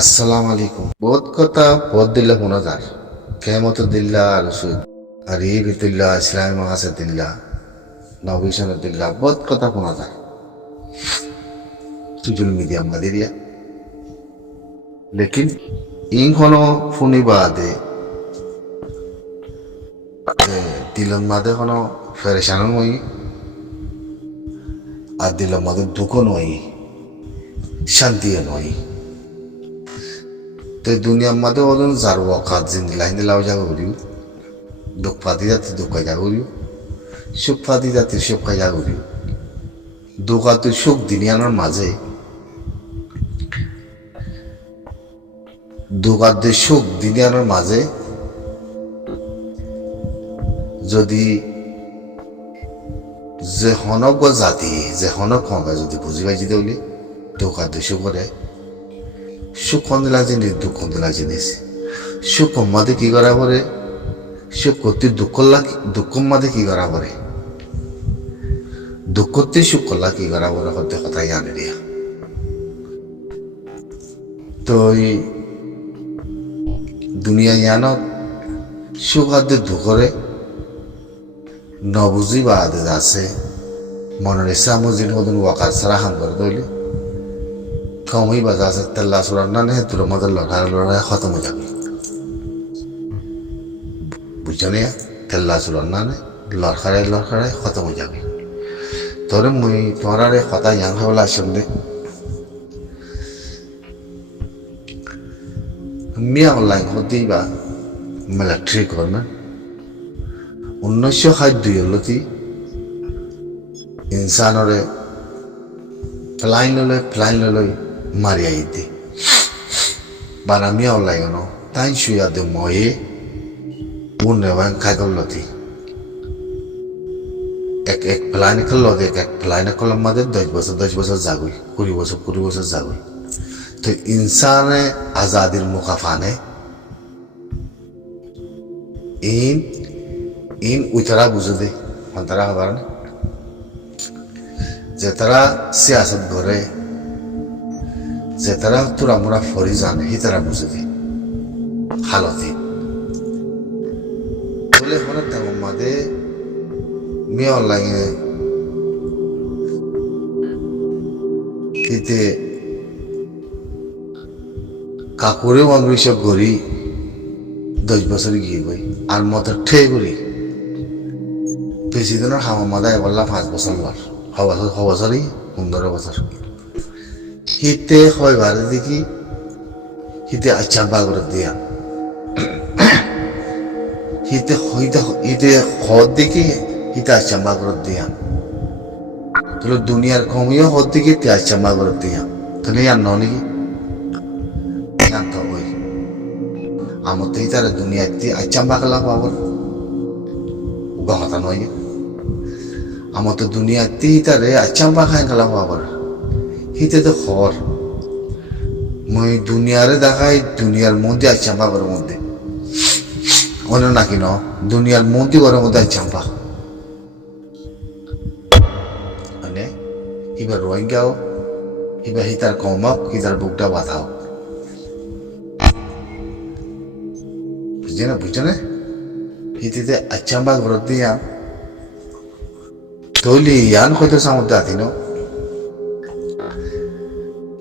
আসসালামু আলাইকুম। বহুত কথা পদ দিল্লা শোনা যার কেমত দিল্লা রসুদ আর ই বিতুল্লাহ ইসলামী মহাসেদিল্লা নবিসনদিল্লা বহুত কথা শোনা যায় সোশ্যাল মিডিয়া মাদিরিয়া লেকিন ইনখনো শুনিবা দে দিলন মাদে কোনো ফেরেশানো নই আর দিলন মাদে দুঃখ নই শান্তিও নই তো দুনিয়ার মাঝে ওজন যার ওয়াকাত জিন্দিলাহি লাও যা করিও দুঃখ পাতি যাতে দুঃখ যা করিও সুখ পাতি যাতে সুখ যা করিও দুঃখাত সুখ দুনিয়ার মাঝে দুঃখাত সুখ দুনিয়ার মাঝে যদি যে হনক জাতি যে হনক হবে যদি বুঝি পাইছি দেউলি দুঃখাত সুখ করে সুখ কন্দিলা জিনিস দুঃখ কন্দিলা জিনিস সুখ মাঝে কি করা পরে সুখ করতে দুঃখ মাঝে কি করা পরে দুঃখ করতে সুখ করলা কি করা পরে হতে কথা জানে দিয়া তো এই দুনিয়া জানত সুখ আদে দুঃখরে নবুজি বা আদে আছে মনের ইচ্ছা মজিন হদন ওয়াকার সারা হাম করে দইলে কমই বাজা আছে তেল্লা সুরান না নেহে তোর মধ্যে লড়াই খতম হয়ে যাবে বুঝছো না তেল্লা সুরান না নে লড়খাড়াই খতম হয়ে যাবে তোরে মুই তোমার আরে কথা ইয়াং হবলা আসলে মিয়া অনলাইন হতেই বা মিলিটারি গভর্নমেন্ট 1962 হলতি ইনসানরে ফ্লাইন লই মারিয়া ইতে বানামিয়া অনলাইন তাই শুয়া দে ময়ে পুনরেবান খাইকলতি এক প্লাইন করলো এক প্লাইন করলাম মাঝে 10 বছর যাগুই 20 বছর যাগুই তো ইনসানে আজাদির মুখাফানে ইন উইতারা বুঝে দে তারা হবার যে তারা সিয়াসত করে যে তারা তোরা মোরা ফরি জানে হি তারা বুঝে দে হালতে বলে হনে তেমন মাদে মেয়ে অনলাইনে হিতে কাকুরে অংশ গড়ি 10 বছর গিয়ে গই আর মতো ঠে করি বেশি দিনের হামা মাদায় বললাম 5 বছর লর হবছরই 15 বছর হিতে হয় বারে দেখি হিতে আচ্ছা বাগর দিয়া হিতে হদ দেখি হিতে আচ্ছা বাগর দিয়া তাহলে দুনিয়ার কমিও হদ দেখি তে আচ্ছা বাগর দিয়া তাহলে আর ননি জানতে হই আমার তো তারা দুনিয়াতে আচ্ছা বাগলা পাবো কথা নয় আমার তো দুনিয়াতে তারে আচ্ছা বাখায় গেলা পাবো হিতে তো হর মই দুনিয়ারে দেখাই দুনিয়ার মধ্যে আচ্ছা বাবার মধ্যে অন্য নাকি ন দুনিয়ার মধ্যে ঘরের মধ্যে আচ্ছা পা মানে এবার রোহিঙ্গাও এবার হিতার কমাও হিতার বুকটা বাঁধাও বুঝছে না হিতিতে আচ্ছা বা ঘরত দিয়া তৈলি ইয়ান হয়তো সামর্থ্য আতি ন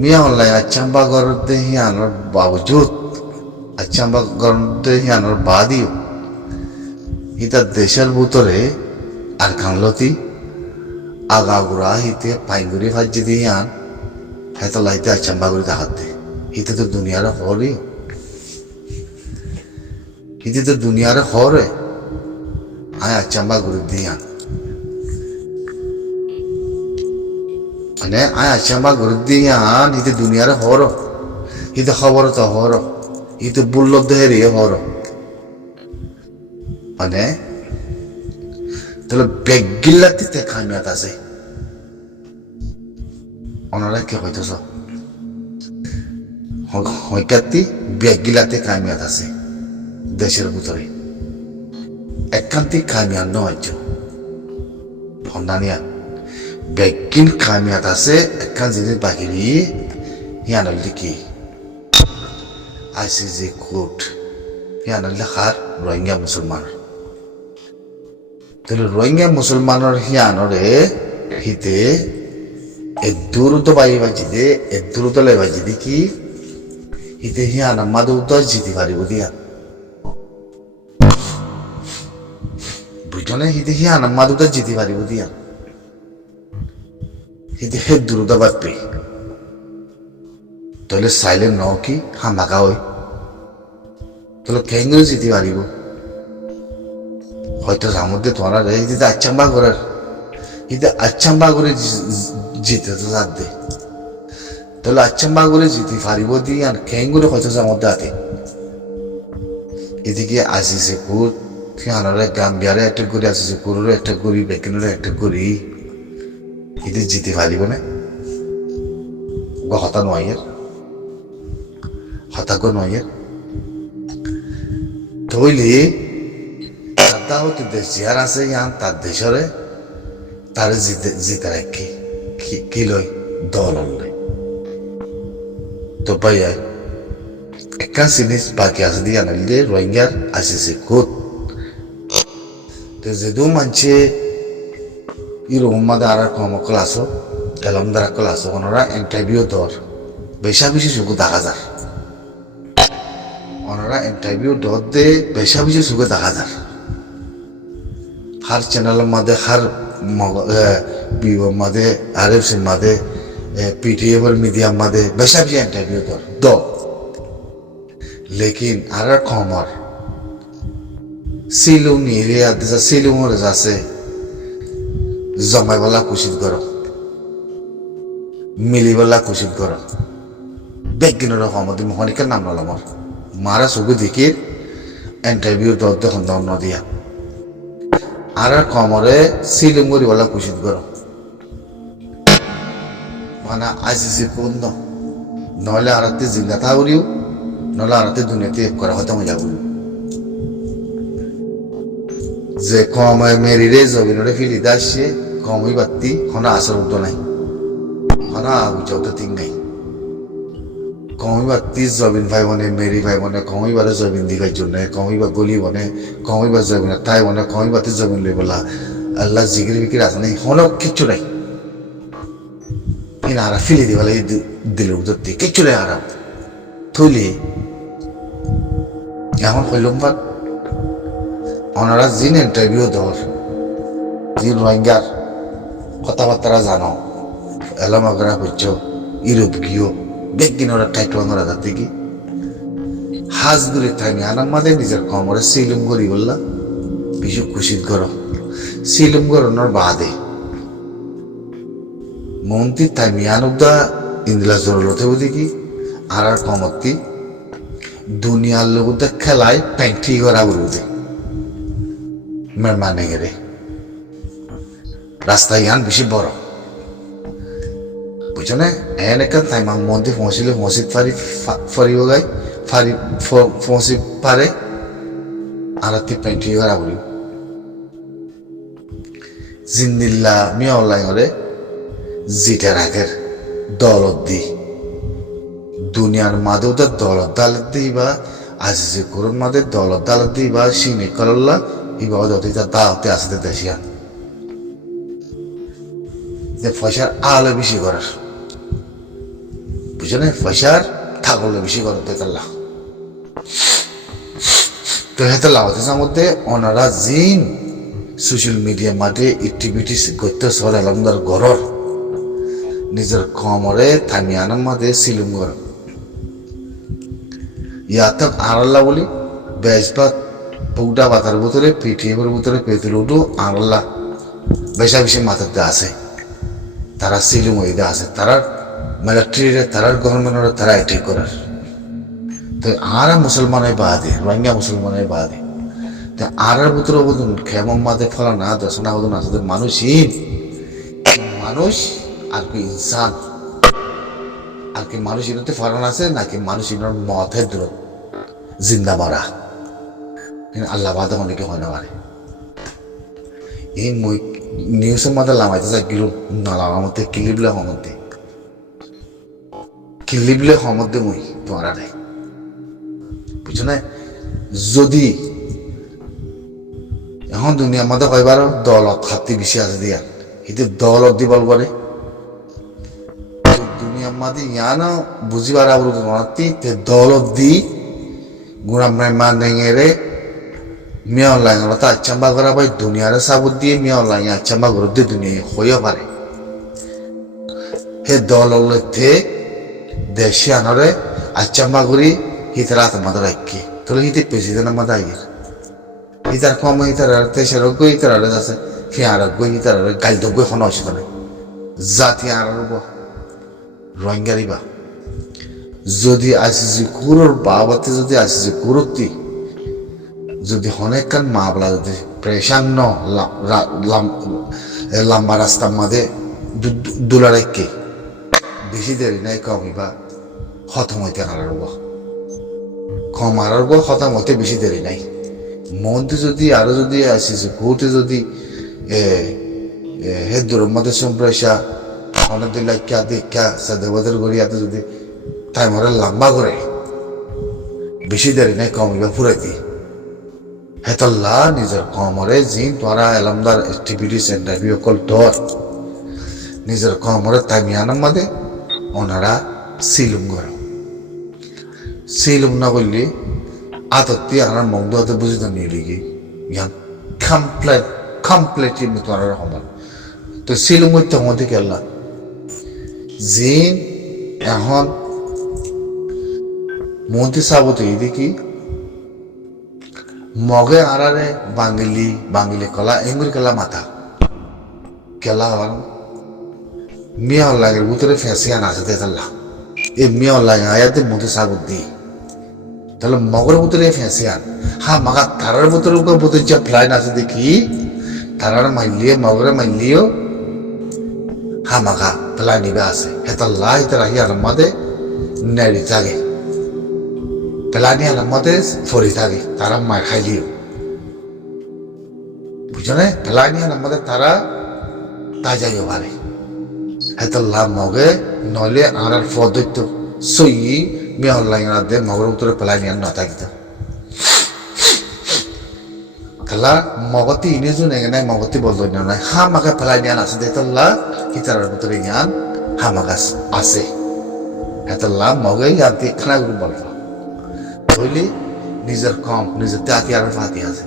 মিয়া অনলাইন আচ্ছা বা ঘরতে হিয়ানোর বাবজুদ আচ্ছা বা ঘরতে হিয়ানোর বাদিও হিতার দেশের ভিতরে আর কানলতি আগাগুড়া হিতে পাইগুড়ি ভাজি দিয়ে হিয়ান হেতলা লাইতে আচ্ছা বা করে দেখাতে হিতে তো দুনিয়ার হরই হিতে তো দুনিয়ার হরে আয় আচ্ছা বা করে দিয়া মানে আয় আচ্ছা বা করে দিয়া হিতে দুনিয়ার হর হিতে খবর তো হর হিতে বুল্ল দেহেরি হর মানে তাহলে বেগিল্লাতে খামিয়াত আছে ওনারা কে হইতেছ হইকাতি বেগিলাতে খামিয়াত আছে দেশের ভিতরে একান্তিক খামিয়াত নয় ভণ্ডানিয়া বেগিন খামিয়াত আছে একান জিনিস বাহিরি হিয়ানল কি আইসিজি কোর্ট হিয়ানোর লেখার রোহিঙ্গা মুসলমান তাহলে রোহিঙ্গা মুসলমানের হিয়ানরে হিতে এদূরত বাজিদে এদূরত বাজিদি কি হিতে হিয়ান মাদুত জিতি পারিব দিয়া বুঝনে হিতে হিয়ান মাদুত জিতি পারিব দিয়া হিতে হে দূরত বাপে তাহলে সাইলেন্ট ন কি হামাকা হই তাহলে কেঙ্গুলো জিতি পারিব হয়তো তার মধ্যে তোমার হিতে আচ্ছাম্বা করার হিতে আচ্ছাম্বা করে জিতে তো যার দে তাহলে আচ্ছাম্বা করে জিতি পারিব দিয়ে আর কেঙ্গুলো হয়তো তার মধ্যে আতে এদিকে আসিছে কুট ফিয়ানরে গাম্বিয়ারে একটা করে আসিছে কুরুরে একটা করি বেকিনরে একটা করি এতে জিতে পারিব না হতা নয়ের হতাক নয়ের তৈলি তাতা হতে দেশ জিয়ার আছে ইয়ান তার দেশরে তারে জিতে রাখি কি লয় দল লয় তো ভাইয়া একটা জিনিস বাকি আছে দিয়ে আনাইলে রোহিঙ্গার আসিছে খুদ তো যেদু মানছে এরকম মাদে আর কম ক্লাসও এলমদারা ক্লাসও ওনারা ইন্টারভিউ দর বেশা বেশি সুখ দেখা যায় ওনারা ইন্টারভিউ দর দে বেশা বেশি সুখে দেখা যায় হার চ্যানেলের মাঝে হার মাঝে আরএফসির মাঝে PTF মিডিয়ার মাঝে বেশা বেশি ইন্টারভিউ দর লেকিন আর কমর সিলুং এরিয়া দেশা সিলুংর আছে জমাইবেলা কুচিত কর মিলিবেলা কুচিত কর বেগিনের সময় মহনিকার নাম নল আমার মারা চকু দেখি ইন্টারভিউ দর দেখুন নদিয়া আর কমরে সিলুং করিবেলা কুচিত কর মানে আইসিসি কোন নহলে আরাতে জিন্দা থাকরিও নহলে আরাতে দুনিয়াতে করা হতে মজা করিও যে কম মেরিরে জবিনরে ফিলি দাসে কমই বাত্তি হনা আসর উঠো নাই হনা উচাও তো তিন নাই কমই বাত্তি জবিন ভাই বনে মেরি ভাই বনে কমই বারে জবিন দিঘার জন্য কমই বা গলি বনে কমই বা জবিন তাই বনে কমই বাতি জবিন লই বলা আল্লাহ জিগির বিকির আছে নাই হন কিচ্ছু নাই কিনা আরা ফিলি দিবালা দিল উঠতে কিচ্ছু নাই আরাম থইলি এখন কইলাম বা ওনারা জিন ইন্টারভিউ দর জিন রোহিঙ্গার কথাবার্তা জানো এলাম আগরা বুঝছো ইউরোপ গিয়েও বেগিন ওরা টাইট ওরা যাতে কি হাজ দূরে থামি আনার মাঝে নিজের কমরে সিলুম করি বললা বিশু খুশিত করো সিলুম করানোর বাদে মন্ত্রী থামি আনুদা ইন্দিলা জরুরতে বুঝি কি আর কমতি দুনিয়ার লোক খেলায় প্যান্টি করা বলতে মেহমানে গেলে রাস্তা ইয়ান বেশি বড় বুঝছো না এন একটা টাইম মন্দির পৌঁছিলে মসজিদ ফারিব গাই ফারি পৌঁছি পারে আর পেন্টি করা বলি জিন্দিল্লা মিয়া অনলাইনে জিতে রাখের দলত দি দুনিয়ার মাদেও তার দলত দালত দিই বা আজিজে করুন মাদের দলত দালত দিই বা সিনে করল্লা ইবাদত এটা দাওতে আসতে দেশিয়া যে পয়সার আলো বেশি করার বুঝছো না পয়সার থাকলে বেশি করতে তাল্লা তো হেতে লাগাতে মধ্যে ওনারা জিন সোশ্যাল মিডিয়া মাঠে অ্যাক্টিভিটিস করতে সর এলামদার গরর নিজের কমরে থামিয়ানার মাঝে সিলুম গর ইয়াত আড়াল্লা বলি বেশবাদ পৌটা বাতার ভিতরে পিটিএমের ভিতরে পেতুল উঠো আড়াল্লা বেশা বেশি মাথাতে আছে তারা সিলুম হইতে আছে তারা মিলিটারিরে তারার গভর্নমেন্টের তারা অ্যাটাক করার তো আর মুসলমানের বাদে রোহিঙ্গা মুসলমানের বাদে তো আর ভিতরে বলুন খেমম মাঝে ফলা না দর্শনা বলুন আসলে মানুষহীন মানুষ আর কি ইনসান আর কি মানুষ ইনতে ফারান আছে নাকি মানুষ ইনর মতের দূর জিন্দা মারা আল্লাহ বাদে অনেকে হয় না পারে এই মই নিউজের মধ্যে লামাইতে যা গেল নালামার মধ্যে কিলিবলে সমধ্যে মই তোমারা নাই বুঝছো না? যদি এখন দুনিয়ার মধ্যে কয়বার দলত হাতি বেশি আছে দিয়া কিন্তু দলত দি বল করে দুনিয়ার মধ্যে ইয়ানো বুঝিবার আবরুদ নতি তে দলত দি গুড়া মা নেঙেরে মিয়া অনলাইন হলো তা আচ্ছাম্বা করা ভাই দুনিয়ার সাবুত দিয়ে মিয়া অনলাইন আচ্ছাম্বা করে দিয়ে দুনিয়া হইয়া পারে হে দলতে দেশে আনরে আচ্ছাম্বা করি হিতার আত্মাদের রাখি তাহলে হিতে প্রেসিডেন্টের মধ্যে আইয়ের হিতার কম হিতার তেসরোগ্য হিতার আছে ফিয়ারোগ্য হিতার গাইদোগ্য এখন অসুবিধা নেই জাতি আর রোহিঙ্গারিবা যদি আসিছি কুরোর বাবাতে যদি আসিছি কুরুতি যদি অনেকক্ষণ মামলা যদি প্রেশান্ন লম্বা রাস্তার মাঝে দুলারাইকে বেশি দেরি নাই কমিবা খতম হইতে হারারব কম হারারব খতম হইতে বেশি দেরি নাই মন্ত্রী যদি আরো যদি আসিছে ঘুরতে যদি হে দূরের মধ্যে সম্প্রেসা অনেক দিন লাইকা দেখা সাদেবাদের গড়িয়াতে যদি টাইম হরে লম্বা করে বেশি দেরি নাই কমিবা ফুরাইতে হেতল্লা নিজের কমরে জিন তোরা এলামদার এক্টিভিটিস ইন্টারভিউ কল তোর নিজের কমরে তামিয়ানার মধ্যে ওনারা সিলুম করে সিলুম না করলে আতত্তি আনার মগ্ধ হতে বুঝিত নিয়ে লিগি ইয়ান কমপ্লিটলি তোরা সমান তো সিলুম করতে মধ্যে কেলা জিন এখন মন্ত্রী সাবত এই দেখি মগে আরারে বাঙালি কলা এঙ্গুরি কলা মাথা কেলা হওয়ার মিয়া লাগের ভিতরে ফেসিয়ান আছে তেতাল্লা এই মিয়া লাগে আয়াতে মধ্যে সাগর দি তাহলে মগের ভিতরে ফেসিয়ান হ্যাঁ মাগা তারার ভিতরে ভিতরে যে ফ্লাইন আছে দেখি তারার মাইলিয়ে মগরে মাইলিও হ্যাঁ মাগা ফ্লাই নিবে আছে হেতাল্লা হিতার আহি আলমাদে নেড়ি থাকে পেলানি আলামতে ফরি থাকে তারা মার খাইলিও বুঝছো না পেলানি আলামতে তারা তাজাইও পারে হেতাল্লা মগে নলে আর পদ্ধত সই মিয়া অনলাইন দে মগের উত্তরে পেলানি আর না থাকিত তাহলে মগতি ইনিজুন এখানে মগতি বলতো না হা মাকে পেলানি আন আছে হেতাল্লা হিতার ভিতরে জ্ঞান হা মাগাস আছে হেতাল্লা মগে ইয়াতে খানা গুলো বলতো হইলে নিজের কম নিজের তাতি আর ফাতি আছে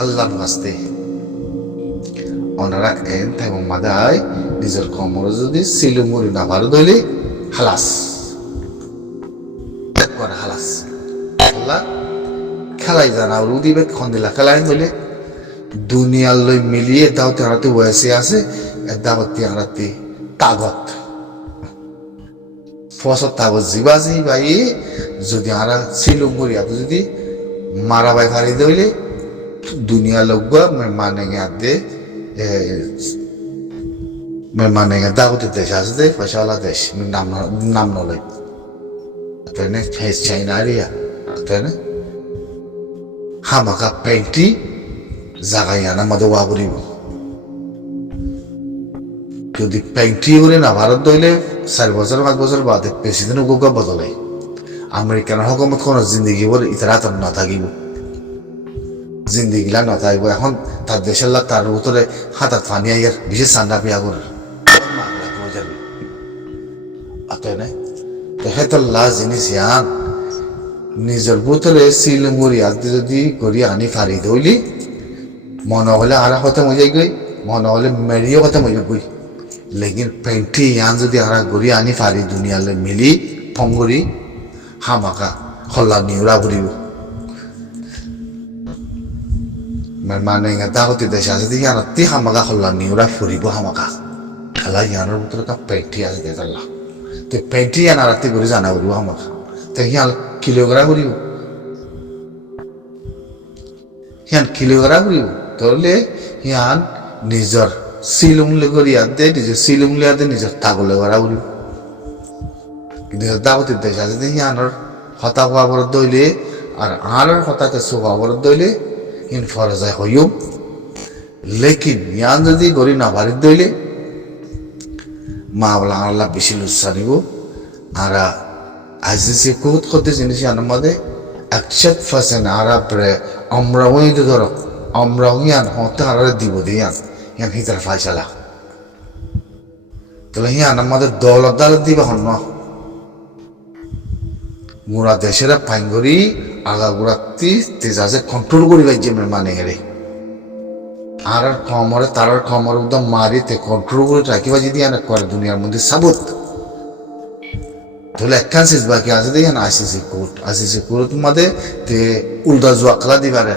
আল্লাহর বাস্তে ওনারা এন তাই মাদায় নিজের কমর যদি সিলুমুরি না পারো ধইলে হালাস করে হালাস আল্লাহ খেলাই জানা রুদিবে খন্দিলা খেলাই ধইলে দুনিয়ার লই মিলিয়ে দাওতে হারাতে বয়সে আছে দাওতে হারাতে তাগত ফসল থাকো জিবাজি ভাই যদি আরা সিলুম করি এত যদি মারা ভাই ফারি দইলে দুনিয়া লোক মানে দে মানে দাওতে দেশ আছে দে পয়সাওয়ালা দেশ নাম নলে তাই না চাইনা আরিয়া তাই না হামাকা পেন্টি জাগাই আনা মধ্যে ওয়াবরিব যদি পেন্টি করে না ভারত দইলে 4 বছর 5 বছর বাদে প্রেসিডেন্ট উগা বদলে আমেরিকান হকুমত কোন জিন্দগি বলে ইতারাত না থাকিব জিন্দগিলা না থাকিব এখন তার দেশের লাগ তার ভিতরে হাতাত ফানি আইয়ার বিশেষ ঠান্ডা পিয়া করে যাবে আতে না তেহেতল্লা জিনিস ইয়ান নিজের ভিতরে সিলমুরি আদি যদি করি আনি ফারি দইলি মনে হলে আর কথা মজা গই মনে হলে মেরিও কথা মজা গই लेकिन पेंटी यान যদি আরা গরি আনি ফারি দুনিয়ালে মিলি ফঙ্গরি হামাকা খল্লা নিউরা বুড়িব মানে গাতা হতে দেশ আছে দেখি আনতি হামাকা খল্লা নিউরা ফুরিব হামাকা খেলা ইয়ানোর ভিতরে তা পেন্টি আছে দেতাল্লা তো পেন্টি ইয়ান আরাতি গরি জানা বুড়িব হামাকা তো ইয়ান কিলোগ্রাম বুড়িব ইয়ান কিলোগ্রাম বুড়িব তাহলে ইয়ান নিজর সিলুমলে করি আদে নিজের সিলুমলে আদে নিজের তাগলে করা বলি কিন্তু দাওয়াতের দেশ আছে দেখি আনার হতা হওয়া বরদ দইলে আর আর হতাকে সোয়া বরদ দইলে ইন ফরজায় হইও লেকিন ইয়ান যদি গরি না বাড়ির দইলে মা বলা আল্লাহ বেশি লুচ্ছা নিব আর আজিজে কুত করতে জিনিস ইয়ানোর মধ্যে 100% আরাপরে আমরাও তো ধরো আমরাও ইয়ান হতে আরারে দিব দিয়ান ইয়ান হিতার ফাইসালা তাহলে ইয়ান আমাদের দৌলত দিবা হন মুরা দেশের ফাইঙ্গরি আগাগুড়াতি তেজাজে কন্ট্রোল করি পাইছে মানে হেরে আর কমরে তার কমর একদম মারিতে কন্ট্রোল করে রাখিবা যদি আনা করে দুনিয়ার মধ্যে সাবুত তাহলে একখান শেষ বাকি আছে দেখেন আইসিসি কোর্ট মাঝে তে উল্টা জোয়া খেলা দিবারে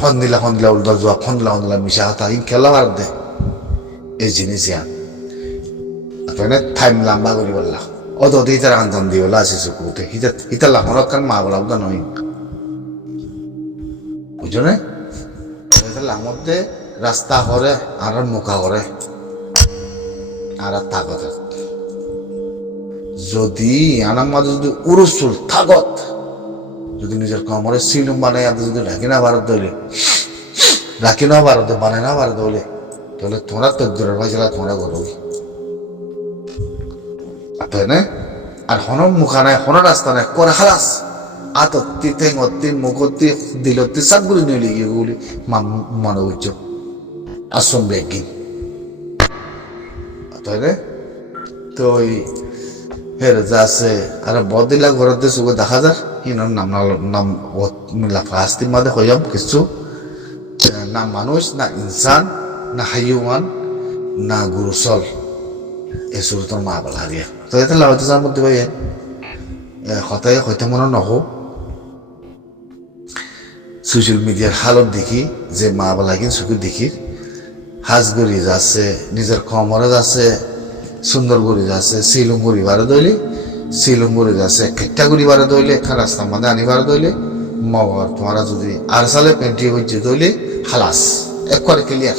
হন্দিলা উল্টা জোয়া হন্দিলা মিশা হাতা ইন খেলা আর দে এই জিনিস ইয়ান আপনার টাইম লম্বা করি বললা অত ইতার আঞ্জাম দিয়ে বলা আইসিসি কোর্টে ইতার লাখর কান মা বলা উদা নয় বুঝছো না মধ্যে রাস্তা করে আর মুখা করে আর তাগত যদি আনার মাঝে যদি উরুসুল থাগত যদি নিজের কমরে সিলুম বানাই যদি রাখি না ভারত দলে বানাই না ভারত দলে তাহলে তোমরা তজ্জরের ভাই জেলা তোমরা করবি তাই না আর হন মুখা নাই হন রাস্তা নাই করে হালাস আতত্তি ঠেঙত্তি মুখত্তি দিলত্তি সবগুলি নিয়ে এগুলি মনে হচ্ছে আশ্রম ব্যাগিন তাই না তো ওই হের যা আছে আর বদিলা ঘরতে সুগে দেখা যার ইনার নাম ফাস্তির মাঝে হইয়াম কিছু না মানুষ না ইনসান না হাইওয়ান না গুরুসল এই সুরতর মা বলা দিয়া তো এটা হয়তো যার মধ্যে ভাই হতায় হইতে মনে নহো সোশ্যাল মিডিয়ার হালত দেখি যে মা বলা কিন্তু চকুত দেখি হাজগড়ি যাচ্ছে নিজের কমরে যাচ্ছে সুন্দর গড়ি যাচ্ছে শিলং গড়ি বারে দইলে শিলং গড়ি যাচ্ছে খেট্টা গড়ি বারে দইলে একখান রাস্তার মধ্যে আনিবার দইলে মগর তোমারা যদি আর সালে পেন্টি হচ্ছে দইলে হালাস একবারে ক্লিয়ার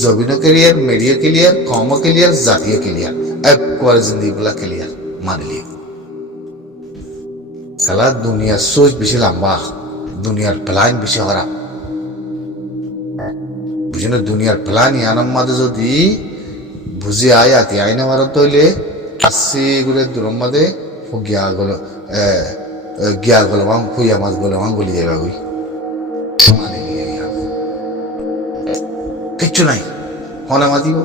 জবিনও ক্লিয়ার মেডিও ক্লিয়ার কমও ক্লিয়ার জাতীয় ক্লিয়ার একবারে জিন্দিগুলা ক্লিয়ার মানিলি খেলা দুনিয়ার সোচ বেশি লম্বা দুনিয়ার প্ল্যান বেশি খারাপ বুঝিনা দুনিয়ার প্ল্যান ইয়ানার মাঝে যদি বুঝি আয় আতি আইনা মারত তৈলে আসি গুলো দূরের মাঝে গিয়া গেল ফুইয়া মাছ গেল গলি যাবে ওই মানে কিচ্ছু নাই হনে মাতিব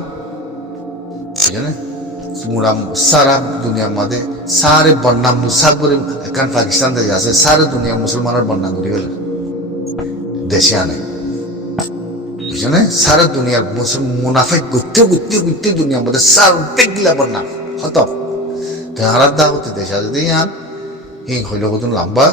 বুঝলেন সারা দুনিয়ার মাঝে সারে বন্যাম সব করে কারণ পাকিস্তান থেকে আছে সারে দুনিয়া মুসলমানের বন্যা করে গেল দেশে আনে বুঝছেন সারা দুনিয়ার মুনাফেক ঘুরতে দুনিয়ার মধ্যে সার পেগলা বন্যা হত তো হারাত দা হতে দেশে যদি আন হিং হইল কত লম্বা